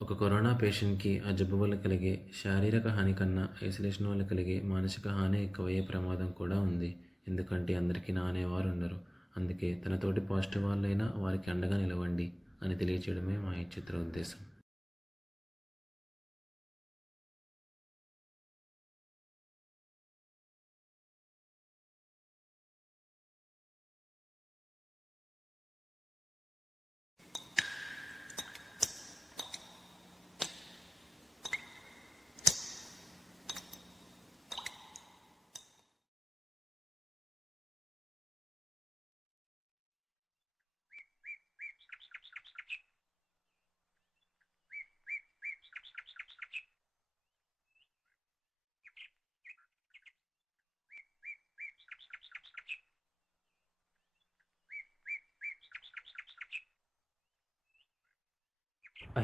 ఒక కరోనా పేషెంట్‌కి ఆ జబ్బు వల్ల కలిగే శారీరక హాని కన్నా, ఐసోలేషన్ వల్ల కలిగే మానసిక హానే ఎక్కువయ్యే ప్రమాదం కూడా ఉంది. ఎందుకంటే అందరికీ నా అనేవారుండరు. అందుకే తన తోటి పాజిటివ్ వాళ్ళైనా వారికి అండగా నిలవండి అని తెలియచేయడమే మా ఈ చిత్ర ఉద్దేశం.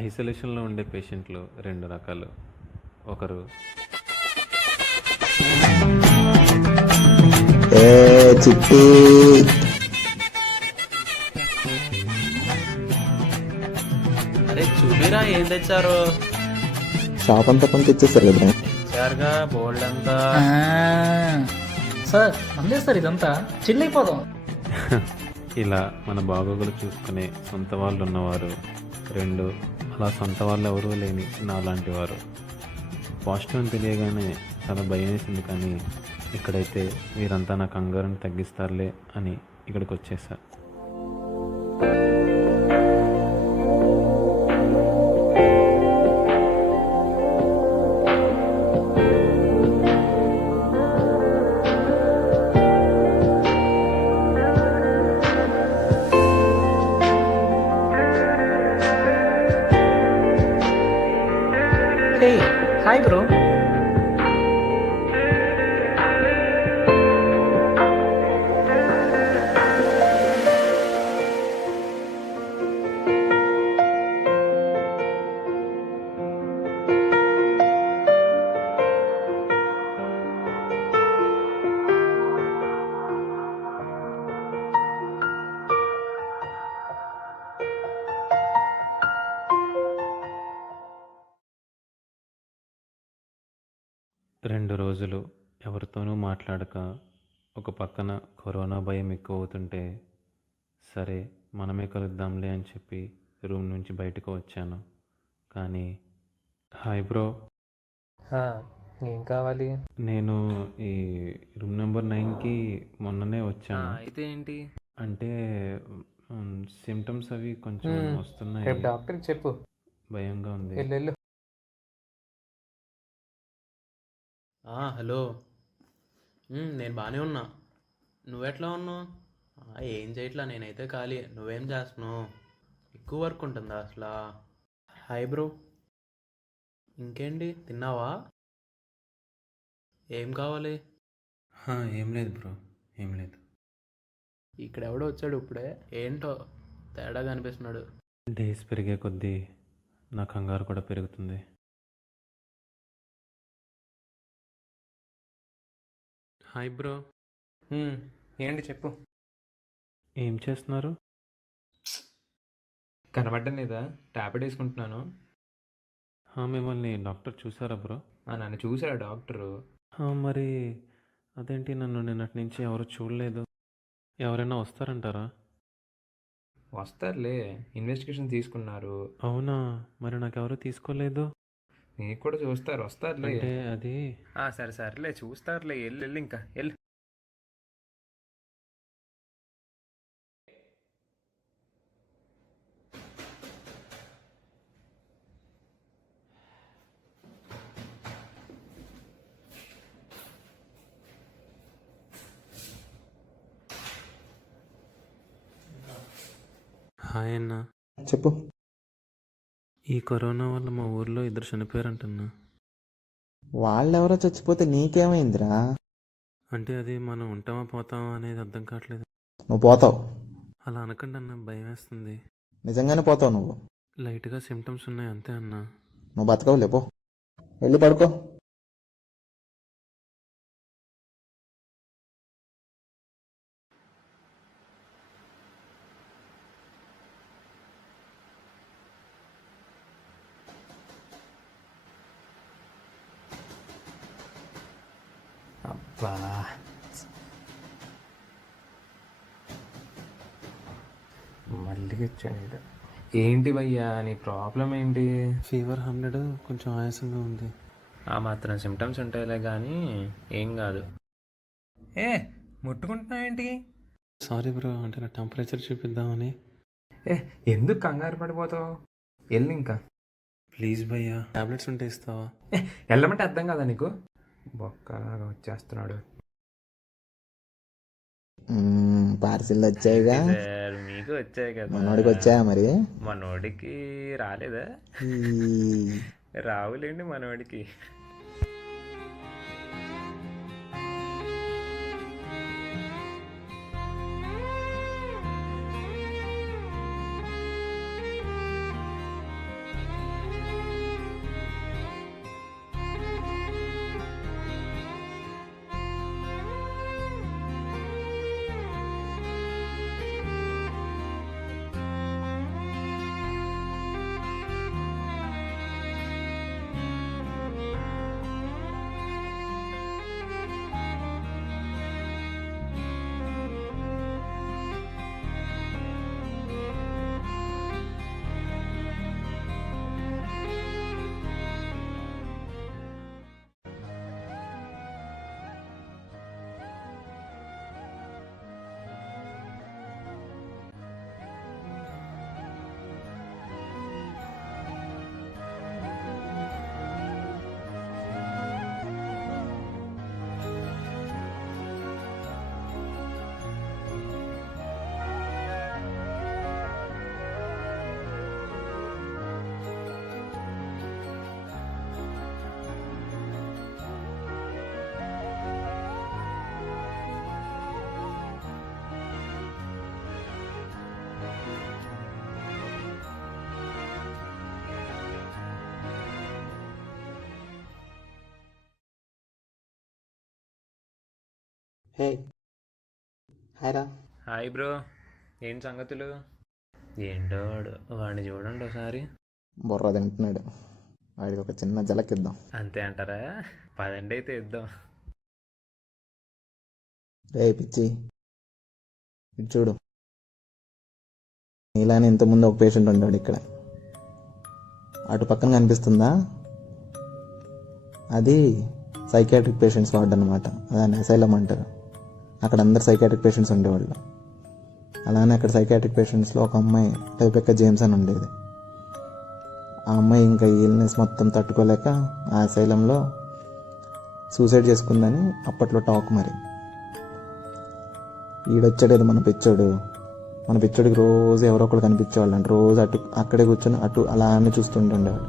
ఐసోలేషన్‌లో ఉండే పేషెంట్లు 2 రకాలు. ఒకరు ఏ చిట్టి అరే చూపిరా ఏం తెచ్చారు. షాప్ అంతా కొని తెచ్చేస్తారు కదా. ఇచ్చారుగా బోల్డ్ అంతా. సార్ అందేస్తారు ఇదంతా చిల్లైపోదాం. ఇలా మన బాగోగులు చూసుకునే సొంత వాళ్ళు ఉన్నవారు. 2 అలా సొంత వాళ్ళు ఎవరూ లేని నాలాంటి వారు. పాజిటివ్ అని తెలియగానే చాలా భయం వేసింది, కానీ ఇక్కడైతే వీరంతా నా కంగారుని తగ్గిస్తారులే అని ఇక్కడికి వచ్చేసా. Hey hi bro. రెండు రోజులు ఎవరితోనూ మాట్లాడక, ఒక పక్కన కరోనా భయం ఎక్కువ అవుతుంటే, సరే మనమే కలుద్దాంలే అని చెప్పి రూమ్ నుంచి బయటకు వచ్చాను. కానీ హాయ్ బ్రో, ఏం కావాలి? నేను ఈ రూమ్ నెంబర్ 9కి మొన్ననే వచ్చాను. అయితే ఏంటి? అంటే సిమ్టమ్స్ అవి కొంచెం వస్తున్నాయి. రేపు డాక్టర్కి చెప్పు. భయంగా ఉంది. వెళ్ళు. హలో. నేను బాగానే ఉన్నా. నువ్వెట్లా ఉన్నావు? ఏం చేయట్లా, నేనైతే ఖాళీ. నువ్వేం చేస్తున్నావు? ఎక్కువ వర్క్ ఉంటుందా అసలు? హాయ్ బ్రో, ఇంకేంటి తిన్నావా? ఏం కావాలి? ఏం లేదు బ్రో, ఏం లేదు. ఇక్కడ ఎవడో వచ్చాడు ఇప్పుడే. ఏంటో తేడాగా అనిపిస్తున్నాడు. డేస్ పెరిగే కొద్దీ నా కంగారు కూడా పెరుగుతుంది. హాయ్ బ్రో, ఏంటి చెప్పు. ఏం చేస్తున్నారు? కనబడ్డం లేదా? టాబ్లెట్ వేసుకుంటున్నాను. మిమ్మల్ని డాక్టర్ చూసారా బ్రో? నన్ను చూసాడు డాక్టరు. మరి అదేంటి నన్ను నిన్నటి నుంచి ఎవరు చూడలేదు? ఎవరైనా వస్తారంటారా? వస్తారులే, ఇన్వెస్టిగేషన్ తీసుకున్నారు. అవునా? మరి నాకెవరు తీసుకోలేదు. నీకు కూడా చూస్తారు, వస్తారులే. అంటే అది సరేలే చూస్తారులే. వెళ్ళు ఇంకా వెళ్ళు. హాయ్ అన్న. చెప్పు. ఈ కరోనా వల్ల మా ఊర్లో 2 చనిపోయారంటన్నా. వాళ్ళెవరో చచ్చిపోతే నీకేమైందిరా? అంటే అది మనం ఉంటామా పోతామా అనేది అర్థం కావట్లేదు. నువ్వు పోతావు, అలా అనకండి అన్న, భయం వేస్తుంది. నిజంగానే పోతావు నువ్వు. లైట్గా సిమ్టమ్స్ ఉన్నాయి అంతే అన్న. నువ్వు బతకవులే, పో. వెళ్ళి పడుకో. వా మళ్ళీ వచ్చాడు. ఏంటి భయ్యా నీ ప్రాబ్లం ఏంటి? ఫీవర్ 100, కొంచెం ఆయాసంగా ఉంది. ఆ మాత్రం సిమ్టమ్స్ ఉంటాయిలే కానీ ఏం కాదు. ఏ ముట్టుకుంటున్నావు ఏంటి? సారీ బ్రో, అంటే నా టెంపరేచర్ చూపిద్దామని. ఏ ఎందుకు కంగారు పడిపోతావు? వెళ్ళి ఇంకా. ప్లీజ్ భయ్యా, టాబ్లెట్స్ ఉంటే ఇస్తావా? ఏ వెళ్ళమంటే అర్థం కదా నీకు? బొక్కలాగా వచ్చేస్తున్నాడు. పార్సిల్ వచ్చాయిగా. సార్ మీకు వచ్చాయి కదా. మనోడికి వచ్చాయా మరి? మనోడికి రాలేదా? ఈ రావులేండి మనోడికి. హే హాయ్ రా. హాయ్ బ్రో, ఏం సంగతులు? ఏంటో వాడిని చూడండి ఒకసారి. బుర్ర తింటున్నాడు. వాడికి ఒక చిన్న జలకిద్దాం. అంతే అంటారా? పదండి అయితే ఇద్దాం. రే పిచ్చి, ఇటు చూడు. ఇలానే ఇంతకుముందు ఒక పేషెంట్ ఉంటాడు ఇక్కడ. అటు పక్కన కనిపిస్తుందా? అది సైకాట్రిక్ పేషెంట్స్ వార్డ్ అనమాట. దాన్ని అసైలం అంటారు. అక్కడ అందరు సైకాట్రిక్ పేషెంట్స్ ఉండేవాళ్ళు. అలానే అక్కడ సైకాట్రిక్ పేషెంట్స్లో ఒక అమ్మాయి టైపెక్క జేమ్స్ అని ఉండేది. ఆ అమ్మాయి ఇంకా ఇల్నెస్ మొత్తం తట్టుకోలేక ఆ అసైలంలో సూసైడ్ చేసుకుందని అప్పట్లో టాక్. మరి ఈడొచ్చాడు మన పిచ్చోడికి రోజు ఎవరో ఒకరు కనిపించేవాళ్ళు అంట. రోజు అక్కడే కూర్చొని అలానే చూస్తుండేవాడు.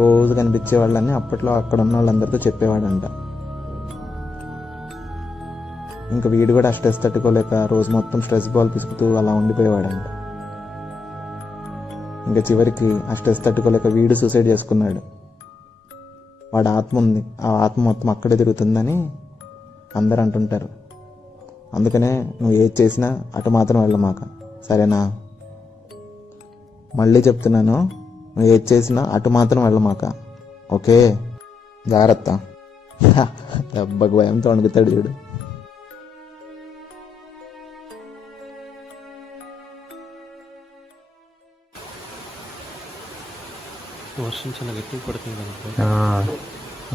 రోజు కనిపించేవాళ్ళని అప్పట్లో అక్కడ ఉన్న వాళ్ళందరితో చెప్పేవాడంట. ఇంకా వీడు కూడా ఆ స్ట్రెస్ తట్టుకోలేక రోజు మొత్తం స్ట్రెస్ బాల్ పిసుకుతూ అలా ఉండిపోయేవాడంట. ఇంకా చివరికి ఆ స్ట్రెస్ తట్టుకోలేక వీడు సూసైడ్ చేసుకున్నాడు. వాడు ఆత్మ ఉంది, ఆ ఆత్మ మొత్తం అక్కడే తిరుగుతుందని అందరు అంటుంటారు. అందుకనే నువ్వు ఏది చేసినా అటు మాత్రం వెళ్ళమాక, సరేనా? మళ్ళీ చెప్తున్నాను, నువ్వు ఏది చేసినా అటు మాత్రం వెళ్ళమాక, ఓకే? జాగ్రత్త. దెబ్బకు భయంతో వణుకుతాడు వీడు. వర్షం చాలా గట్టిగా పడుతుంది కదా.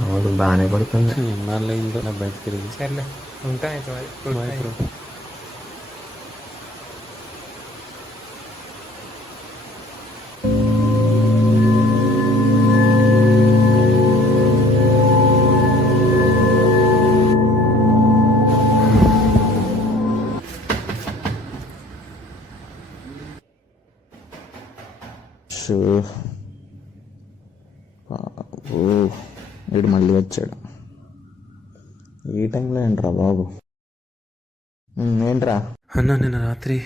అవును బాగానే పడుతుంది. ఎన్నాళ్ళైందో నా బయట తిరిగి. సర్లే ఉంటా అయితే మరి. Bye bro. వీడు మళ్ళీ వచ్చాడు. ఈ టైంలో ఏంట్రా బాబు? ఏంట్రా? అన్నా నిన్న రాత్రి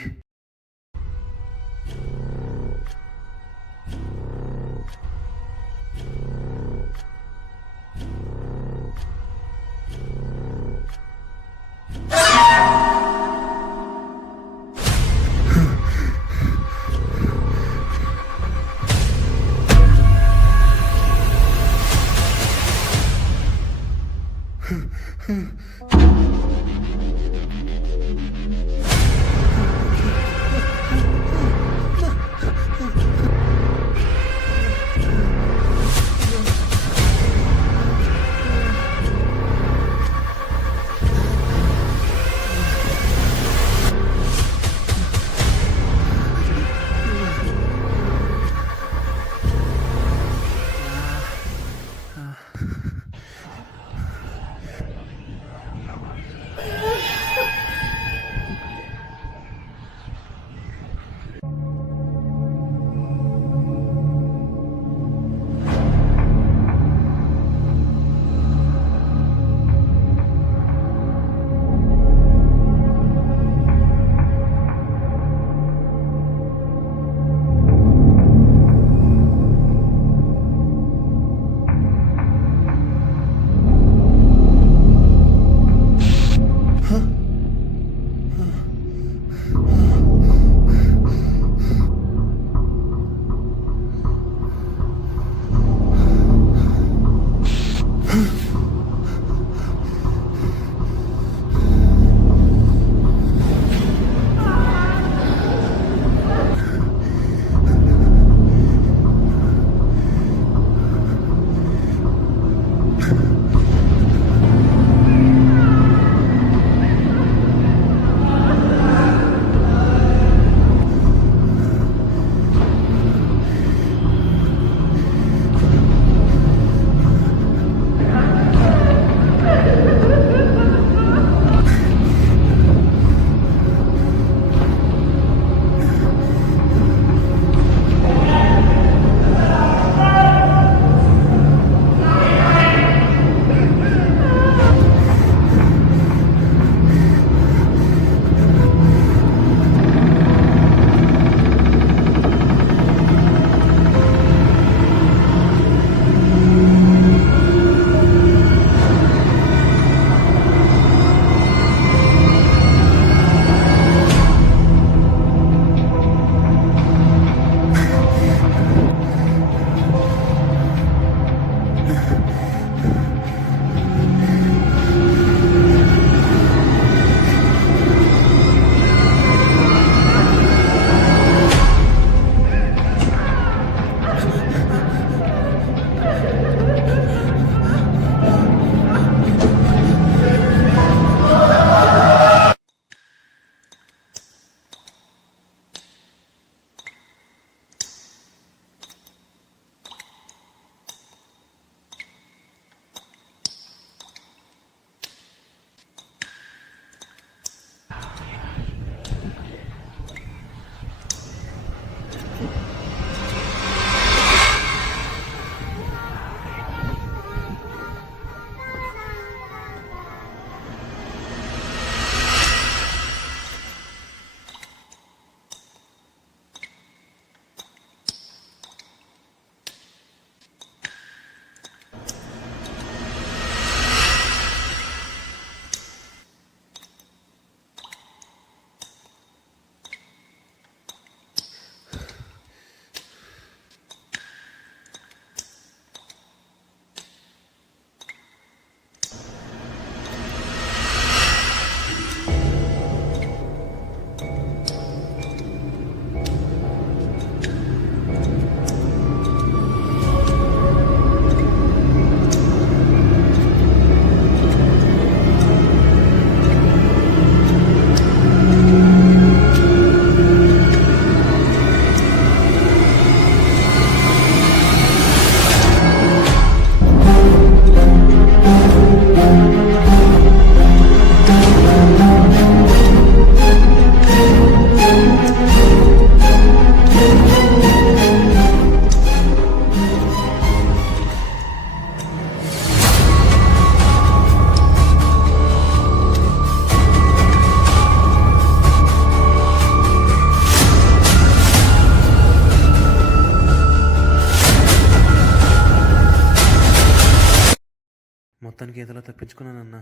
మొత్తానికి ఏదోలా తప్పించుకున్నానన్నా.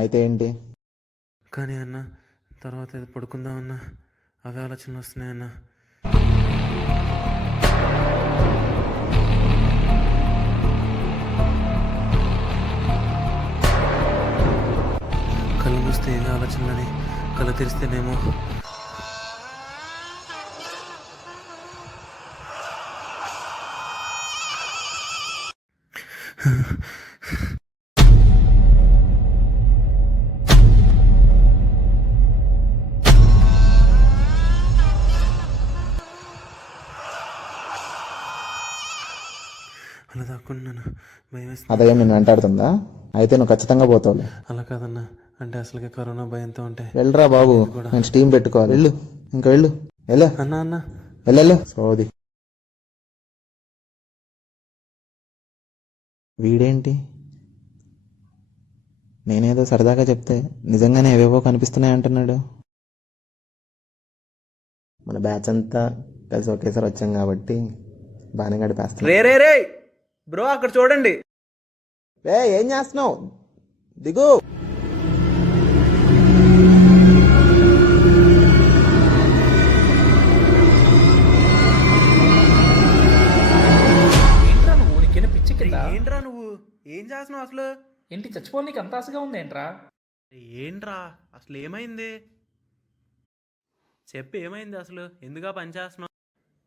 అయితే ఏంటి? కానీ అన్న తర్వాత ఏదో పడుకుందామన్నా అవే ఆలోచనలు వస్తున్నాయన్నా. తెరిస్తేనేమో. అలా దాక్కున్నాను, భయం వేస్తుంది. అదయ్యం నేను వెంటాడుతుందా? అయితే నువ్వు ఖచ్చితంగా పోతావులే. అలా కాదన్నా, అంటే అసలుకే కరోనా భయంతో ఉంటే. వెళ్ళరా బాబు, నేను స్టీమ్ పెట్టుకోవాలి. వెళ్ళు, ఇంకా వెళ్ళు. వెళ్ళు అన్నా అన్నా, వెళ్ళు సోది. వీడేంటి, నేనేదో సరదాగా చెప్తే నిజంగానే ఏవేవో కనిపిస్తున్నాయి అంటున్నాడు. మన బ్యాచ్ అంతా కలిసి ఒకేసారి వచ్చాం కాబట్టి బాగానే గడిపేస్తాం. రే బ్రో, అక్కడ చూడండి. ఏం చేస్తున్నావు? దిగు. ఏంట్రా నువ్వు నీకేనా పిచ్చి కింద? ఏంట్రా నువ్వు, ఏం చేస్తున్నావు అసలు? ఏంటి చచ్చిపోవాలి నీకు అంత ఆశగా ఉంది ఏంట్రా? ఏంట్రా అసలు ఏమైంది? చెప్పు, ఏమైంది అసలు? ఎందుగా పని చేస్తున్నావు?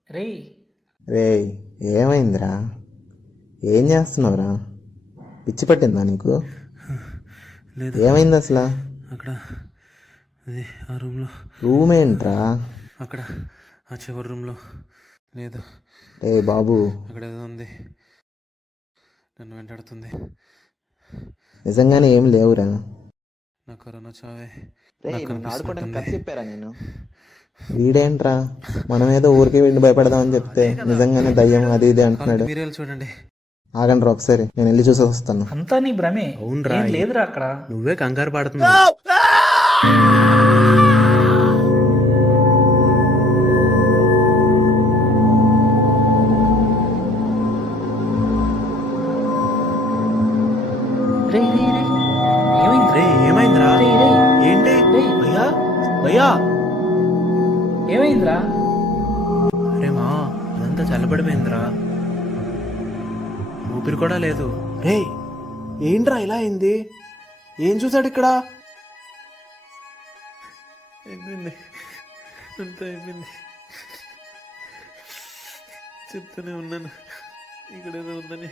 రే రేయ్, ఏమైందిరా? ఏం చేస్తున్నావురా? పిచ్చి పట్టిందా నీకు? లేదు, ఏమైంది అసలు? అక్కడ అది ఆ రూమ్లో. రూమ్ ఏంట్రా? అక్కడ ఆ చివరి రూమ్లో. లేదు, రే బాబు, అక్కడ ఏదో ఉంది, నన్ను వెంటాడుతుంది. నిజంగానే ఏం లేవురా. నా కరోనా చావే. చెప్పారా నేను? వీడేంట్రా, మనం ఏదో ఊరికి వెళ్ళి భయపడదామని చెప్తే నిజంగానే దయ్యం అది ఇది అంటున్నాడు. మీరే చూడండి. ఆగండి ఒకసారి, నేను వెళ్ళి చూసి వస్తాను. అంతా నీ భ్రమే. అవునురా, ఏం లేదురా అక్కడ. నువ్వే కంగారు పడుతున్నావు. రే రే రే ఏమైంది? రే ఏమైందిరా? రే రే ఏంటి? రేయ్. భయ్యా భయ్యా, ఏమైందిరా? అరే మా, అదంతా చల్లబడిపోయిందిరా, ఊపిరి కూడా లేదు. రే ఏంట్రా ఇలా అయింది? ఏం చూసాడు ఇక్కడ? అయిపోయింది, అంతా అయిపోయింది. చెప్తూనే ఉన్నాను ఇక్కడ ఏదో ఉందని.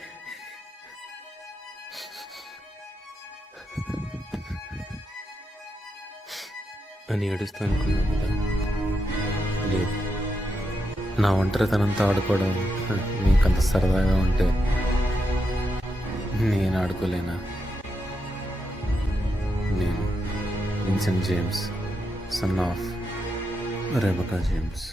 అని ఏడుస్తూ అనుకున్నాను కదా. లేదు, నా ఒంటరితనంతో ఆడుకోవడం మీకంత సరదాగా ఉంటే నేను ఆడుకోలేనా? నేను Vincent James, son of Rebecca James.